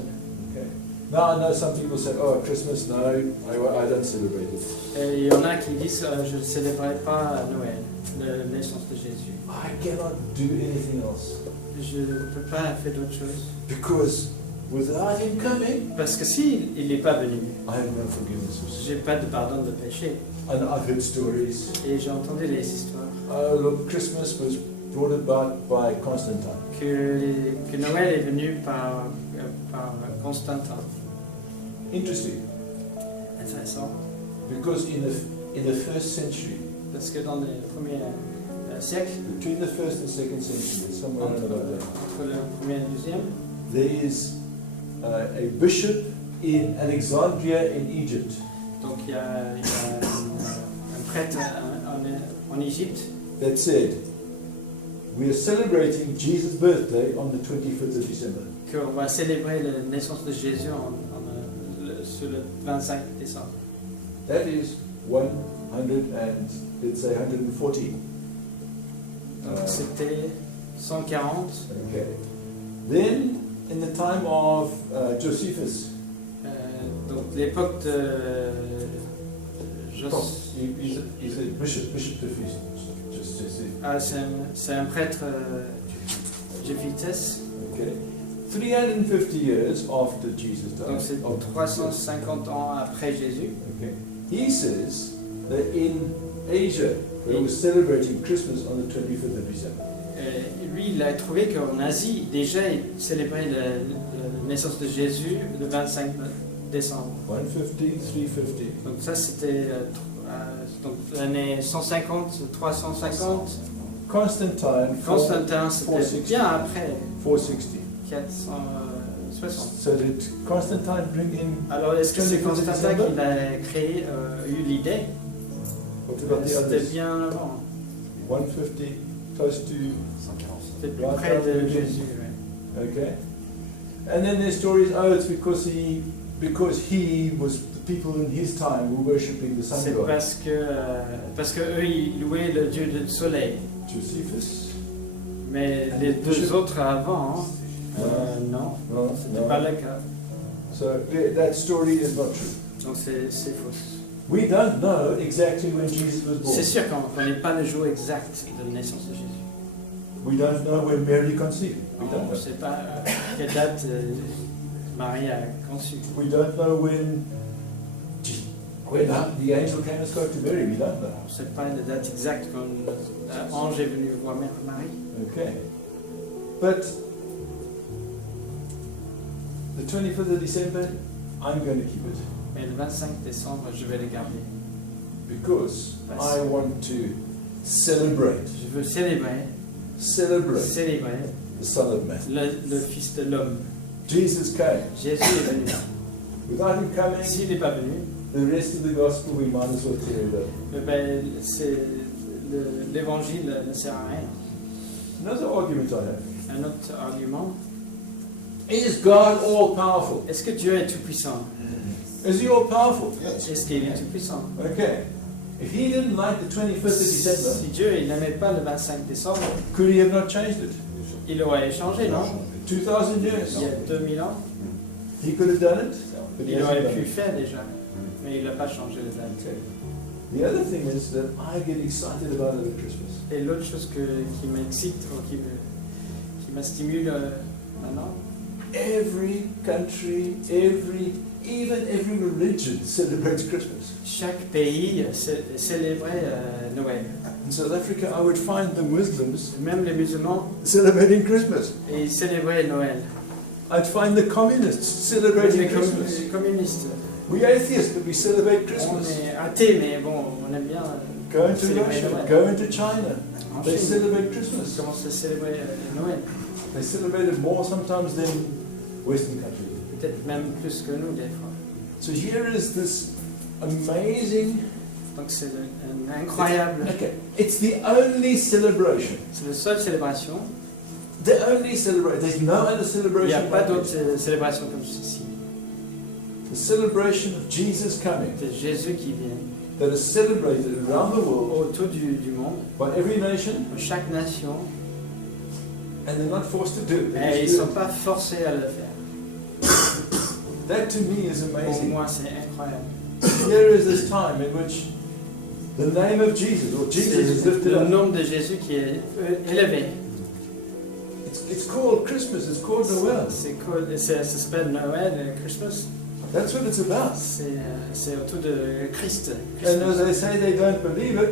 Okay. Now I know some people say, oh, Christmas, no, I don't celebrate it. Et il y en a qui disent je ne célébrerai pas Noël, la naissance de Jésus. I cannot do anything else. Je ne peux pas faire d'autre chose. Because without him coming, Parce que s'il n'est pas venu, I have no forgiveness of sin. j'ai pas de pardon de péché. And I've heard stories. Et j'ai entendu les histoires. Oh, look, Christmas was brought about by Constantine. que Noël est venu par Constantin. Interesting, Intéressant. because in the first century, Parce que dans les premiers siècles, between the first and second century, somewhere around about there, entre le premier et le deuxième, there is a bishop in Alexandria in Egypt donc il y a un prêtre en Égypte that said, we are celebrating Jesus' birthday on the 25th of December. qu'on va célébrer la naissance de Jésus sur le 25 décembre. That is 100 and, let's say 140. Donc c'était 140. Okay. Then, in the time of Josephus, Donc l'époque de he's a bishop Josephus. c'est un prêtre Jéphites. Okay. 350 years after Jesus died. Donc c'est 350 ans après Jésus. Okay. He says that in Asia they were celebrating Christmas on the 25th of December. Lui, il a trouvé qu'en Asie, déjà, il célébrait la naissance de Jésus le 25 décembre. 150, 350. Donc ça, c'était donc l'année 150, 350. Constantine, Constantin, c'était 460. bien après 460. 460. So did Constantine bring in, Alors, est-ce que c'est 25 Constantin décembre? qui l'a créé, eu l'idée? what about the C'était others? bien avant. 150, close to, 140. C'était plus Right près de after Jésus. Ouais. okay. And then there's stories, oh, it's because he was, the people in his time were worshipping the sun C'est god. parce que eux, ils louaient le dieu du soleil. Josephus? Mais And les the deux bishop? autres avant, non, No, c'était no. pas le cas. So that story is not true. Donc c'est faux. We don't know exactly when Jesus was born. C'est sûr qu'on n'est pas le jour exact de la naissance de Jésus. We don't know when Mary conceived. We don't On ne know. sait pas quelle date Marie a conçu. We don't know when the angel came and spoke to Mary. We don't know. On ne sait pas la date exacte quand l'ange est venu voir Marie. Okay. But the 25th of December, I'm going to keep it Mais le 25 décembre, je vais le garder. because I want to celebrate Je veux célébrer the Son of Man. le Fils de l'homme. Jesus came. Jésus est venu. Without him coming, S'il n'est pas venu, the rest of the gospel we might as well tear it up. ben, l'évangile ne sert à rien. Another argument I have. Un autre argument, Is God all powerful? est-ce que Dieu est tout-puissant? Is he all powerful? Yes. Est-ce qu'il est tout-puissant? Okay. If he didn't like the 25th of December, Si Dieu il n'aimait pas le 25 décembre, could he have not changed it? il aurait changé, non? 2000 Il years. y a 2000 ans, He could have done it, but he il hasn't aurait done pu it. faire déjà, mais il n'a pas changé de date. Okay. The other thing is that I get excited about it at Christmas. Et l'autre chose qui m'excite, ou qui me stimule maintenant, Every country, even every religion celebrates Christmas. chaque pays célébrait Noël. In South Africa, I would find the Muslims Même les musulmans, celebrating Christmas. ils célébraient Noël. I'd find the communists celebrating Les Christmas. communistes, We atheists, but we celebrate on Christmas. est athées, mais bon, on aime bien Go into célébrer Russia, Noël. go into China. En They Chine, celebrate on Christmas. commence à célébrer Noël. They celebrate it more sometimes than Western countries. Peut-être même plus que nous, des fois. So here is this amazing. Donc c'est incroyable. Okay, it's the only celebration. C'est la seule célébration. The only celebration. There's no other Il n'y a celebration. pas like d'autre it. célébration comme ceci. The celebration of Jesus coming C'est Jésus qui vient that is celebrated around the world autour du monde, by every nation, dans chaque nation, and they're not forced to do it. They et ils ne just do sont pas forcés à le faire. it. That to me is Pour amazing. moi, c'est incroyable. Here is this time in which the name of Jesus, or Jesus, is C'est lifted le up. nom de Jésus qui est élevé. It's called Christmas. It's called Noel. C'est cool. Ça s'appelle Noël, Christmas. That's what it's about. C'est autour de Christ. And as they say, they don't believe it.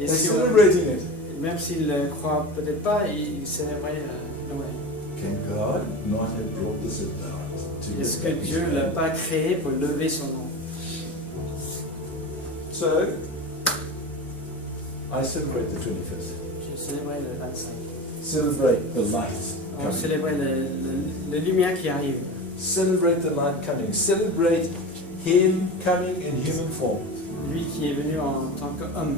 Et They're si on- celebrating it. même s'ils ne croient peut-être pas, ils célébraient Noël. Can God not have brought this about to Est-ce que lift up his Dieu ne l'a name? pas créé pour lever son nom? So, I celebrate the 25th. Je célébrais le 25. Celebrate the light On coming. célébrait la lumière qui arrive. Celebrate the light coming. Celebrate Him coming in human form. Lui qui est venu en tant qu'homme.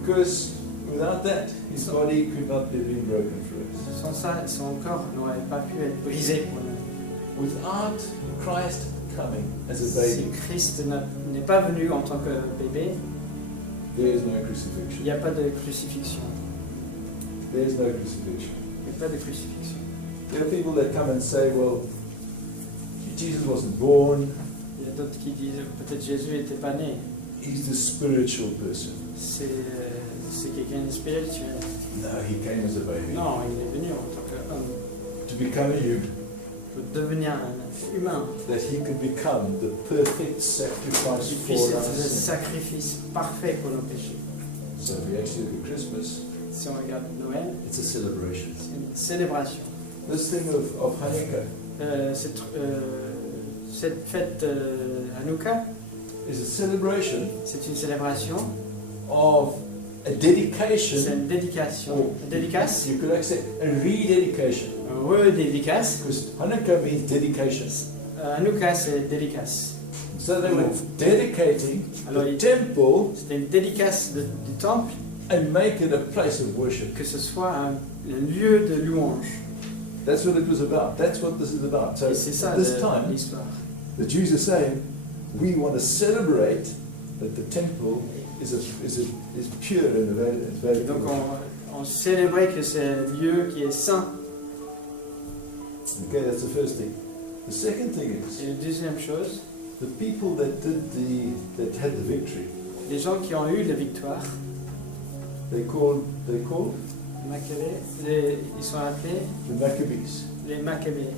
Because without that, His body could not have been broken for us. Sans ça, son corps n'aurait pas pu être brisé pour nous. Without Christ coming as a Si baby, Christ n'est pas venu en tant que bébé, there is no il n'y crucifixion. a pas de crucifixion. There is no crucifixion. Il n'y a pas de crucifixion. There are people that come and say, well, Jesus wasn't born, Il y a d'autres qui disent peut-être Jésus n'était pas né. He's the spiritual person. C'est quelqu'un de spirituel. No, He came as a baby. Non, il est venu en tant qu'homme To become a human. pour devenir un humain. That He could become the perfect sacrifice Qu'il for puisse être le us. sacrifice parfait pour nos péchés. So if we actually look at Christmas, Si on regarde Noël, it's a celebration. c'est une célébration. This thing of Hanukkah Cette fête Hanouka, is a celebration c'est une célébration, of a c'est dedication, une dédication, or une dédicace, you could actually say a rededication, un redédicace. because Hanukkah means dedication. Hanouka, c'est dédicace. So they were dedicating Alors, the temple c'était une dédicace du temple, and make it a place of worship. que ce soit un lieu de louange. That's what it was about. That's what this is about. So Et c'est ça this time, l'histoire. the Jews are saying, we want to celebrate that the temple is pure and Et very donc pure. on célébrait que c'est un lieu qui est saint. Okay, that's the first thing. The second thing is Et la deuxième chose, the people that had the victory. les gens qui ont eu la victoire, They called ils sont appelés the Maccabees. les Maccabées.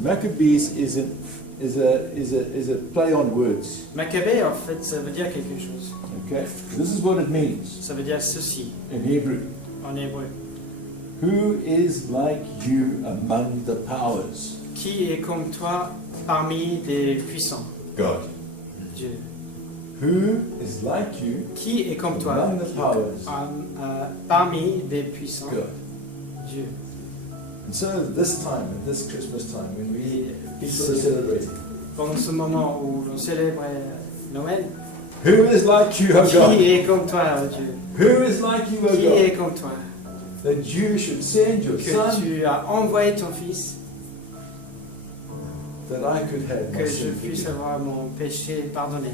Maccabees is a play on words. Maccabée, en fait, ça veut dire quelque chose. Okay, this is what it means Ça veut dire ceci, in Hebrew. en hébreu. Who is like you among the powers? Qui est comme toi parmi les puissants? God. Dieu. Who is like you Qui est comme toi among the powers? parmi les puissants? God. Dieu. And so this time, at this Christmas time, when Et people are celebrating, pendant ce moment où l'on célébrait Noël, who is like you, O God? qui est comme toi, oh Dieu? Who is like you, O Qui God? est comme toi? That you should send your Que son, tu as envoyé ton Fils, that I could have my que je sin puisse forgiven. avoir mon péché pardonné.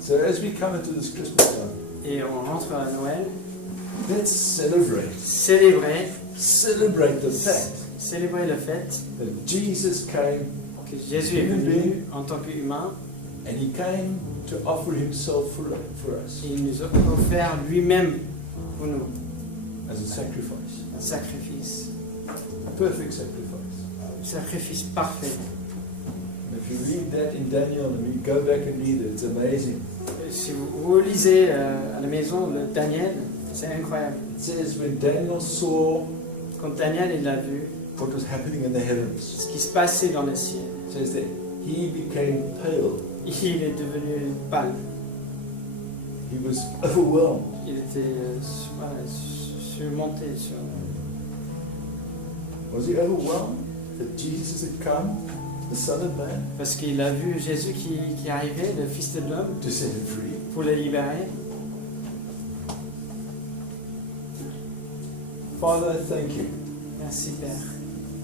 So as we come into this Christmas time, Et on rentre à Noël, let's celebrate. célébrer The fact célébrer le fait that Jesus came que Jésus est venu en tant qu'humain and He came to offer Himself for us et il nous a offert lui-même pour nous as a sacrifice, un sacrifice, a perfect sacrifice. un sacrifice parfait. And if you read that in Daniel and you go back and read it, it's amazing. Et si vous relisez à la maison le Daniel, c'est incroyable. It says when Daniel saw Quand Daniel il a vu what was happening in the heavens, ce qui se passait dans le ciel, it says that he became pale. il est devenu pâle. He was overwhelmed. Il était surmonté. Was he overwhelmed that Jesus had come, the Son of Man, Parce qu'il a vu Jésus qui arrivait, le Fils de l'homme, to set him free? pour le libérer. Father, thank you. Merci Père.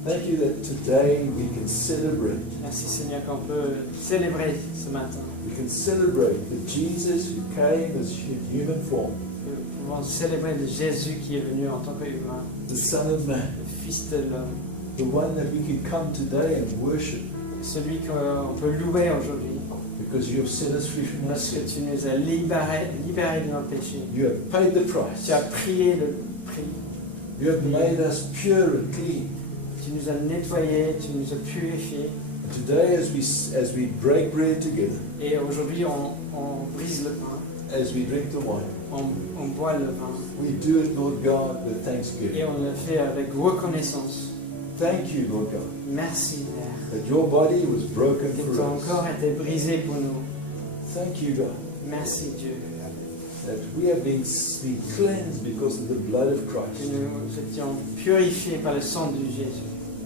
Thank you that today we can celebrate. Merci Seigneur qu'on peut célébrer ce matin. We can celebrate that Jesus who came as human form, Nous pouvons célébrer le Jésus qui est venu en tant qu'humain, the Son of Man, le Fils de l'homme, the one that we can come today and worship celui qu'on peut louer aujourd'hui, because you have set us free from our parce que sin. tu nous as libérés de nos péchés. You have paid the price. Tu as prié le prix. You have made us pure and clean. Tu nous as nettoyés, tu nous as purifiés. And today, as we break bread together, Et aujourd'hui, on brise le pain, as we drink the wine, on boit le vin. We do it, Lord God, with Et thanksgiving. on le fait avec reconnaissance. Thank you, Lord God, Merci, Père. that your body was broken Que for ton us. corps était brisé pour nous. Thank you, God, Merci, Dieu. that we have been cleansed because of the blood of Que Christ. nous étions purifiés par le sang de Jésus.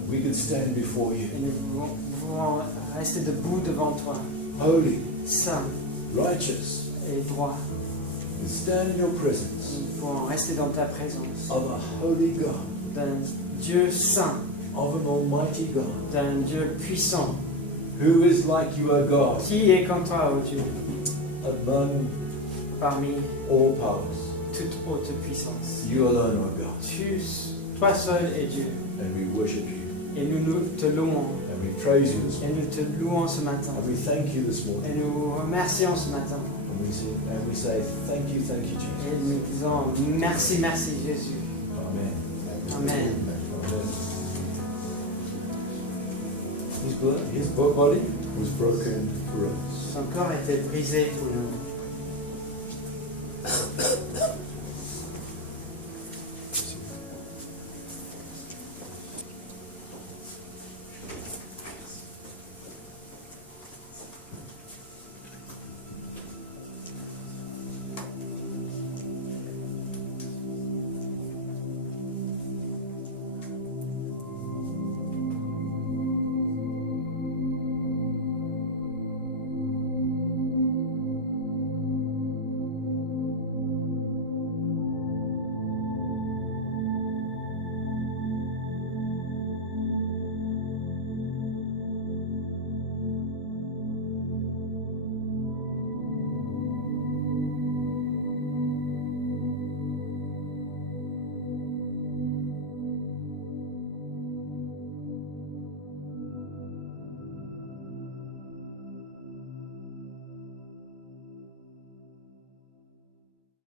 We can stand before you, Et nous pouvons rester debout devant toi, holy, saint righteous, et droit. and stand in your presence Nous pouvons rester dans ta présence. of a holy God, D'un Dieu saint, of an almighty God, d'un Dieu puissant. who is like you, O God, Qui est comme toi, ô Dieu, among parmi all powers. toute haute puissance? You alone, O God, Toi seul est Dieu. and we worship you, Et nous te louons. and we praise you this Et morning, nous te louons ce matin. and we thank you this Et morning, nous remercions ce matin. and we say thank you, Et Jesus. nous disons merci, merci Jésus. Amen. Amen. Amen. His body was broken for us. Son corps était brisé pour nous.